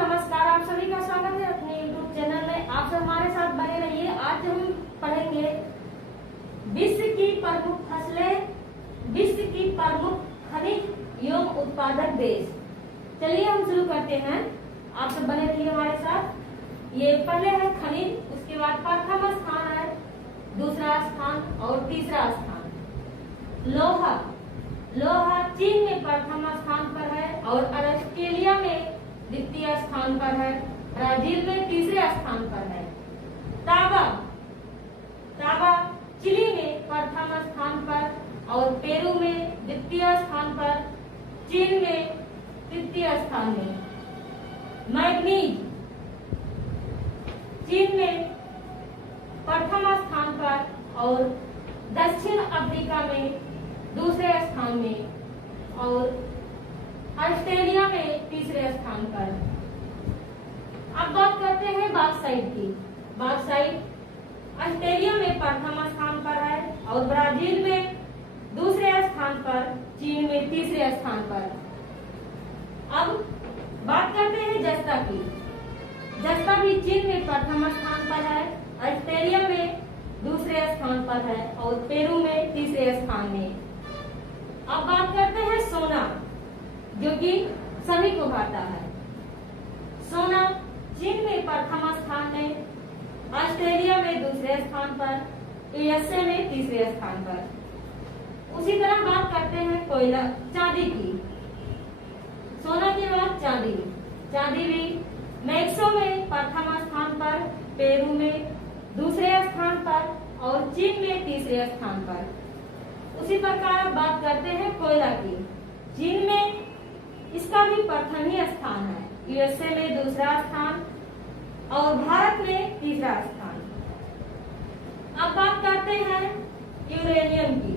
नमस्कार, आप सभी का स्वागत है अपने YouTube चैनल में। आप सब हमारे साथ बने रहिए। आज हम पढ़ेंगे विश्व की प्रमुख फसलें, विश्व की प्रमुख खनिज एवं उत्पादक देश। चलिए हम शुरू करते हैं। आप सब बने रहिए हमारे साथ। ये पहले है खनिज, उसके बाद प्रथम स्थान है, दूसरा स्थान और तीसरा स्थान। लोहा, लोहा चीन में प्रथम स्थान पर है और ऑस्ट्रेलिया में द्वितीय स्थान पर है, ब्राजील में तीसरे स्थान पर है। तांबा, तांबा चिली में प्रथम स्थान पर और पेरू में द्वितीय स्थान पर, चीन में तृतीय स्थान में। मैग्नीज चीन में प्रथम स्थान पर और दक्षिण अफ्रीका में दूसरे स्थान में और ऑस्ट्रेलिया में तीसरे स्थान पर। अब बात करते हैं बॉक्साइट की। बॉक्साइट ऑस्ट्रेलिया में प्रथम स्थान पर है और ब्राजील में दूसरे स्थान पर, चीन में तीसरे स्थान पर। अब बात करते हैं जस्ता की। जस्ता भी चीन में प्रथम स्थान पर है, ऑस्ट्रेलिया में दूसरे स्थान पर है और पेरू में तीसरे स्थान में। अब बात करते हैं सोना, जो कि सभी को भाता है। सोना चीन में प्रथम स्थान में, ऑस्ट्रेलिया में दूसरे स्थान पर, यूएसए में तीसरे स्थान पर। उसी तरह बात करते हैं कोयला, चांदी की। सोना के बाद चांदी, चांदी भी मैक्सो में प्रथम स्थान पर, पेरू में दूसरे स्थान पर और चीन में तीसरे स्थान पर। उसी प्रकार बात करते हैं कोयला की। चीन में इसका भी प्रथम ही स्थान है, यूएसए में दूसरा स्थान और भारत में तीसरा स्थान। अब बात करते हैं यूरेनियम की।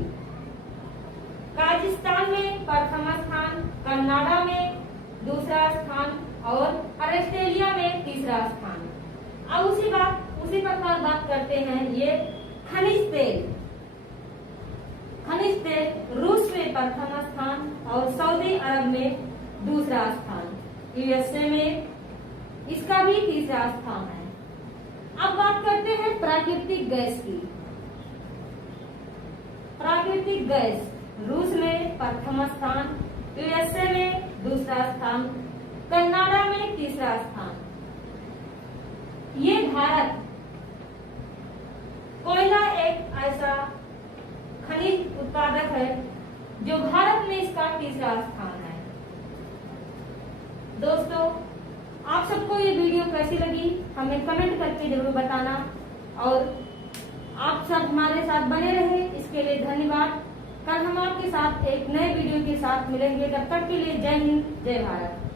काजाकिस्तान में प्रथम स्थान, कनाडा में दूसरा स्थान और ऑस्ट्रेलिया में तीसरा स्थान। अब उसी प्रकार बात करते हैं ये खनिज तेल। खनिज तेल रूस में प्रथम स्थान और सऊदी अरब में दूसरा स्थान, यूएसए में इसका भी तीसरा स्थान है। अब बात करते हैं प्राकृतिक गैस की। प्राकृतिक गैस रूस में प्रथम स्थान, यूएसए में दूसरा स्थान, कनाडा में तीसरा स्थान। ये भारत, कोयला एक ऐसा खनिज उत्पादक है जो भारत में इसका तीसरा स्थान है। दोस्तों, आप सबको ये वीडियो कैसी लगी हमें कमेंट करके जरूर बताना और आप सब हमारे साथ बने रहे, इसके लिए धन्यवाद। कल हम आपके साथ एक नए वीडियो के साथ मिलेंगे। तब तक के लिए जय हिंद, जय भारत।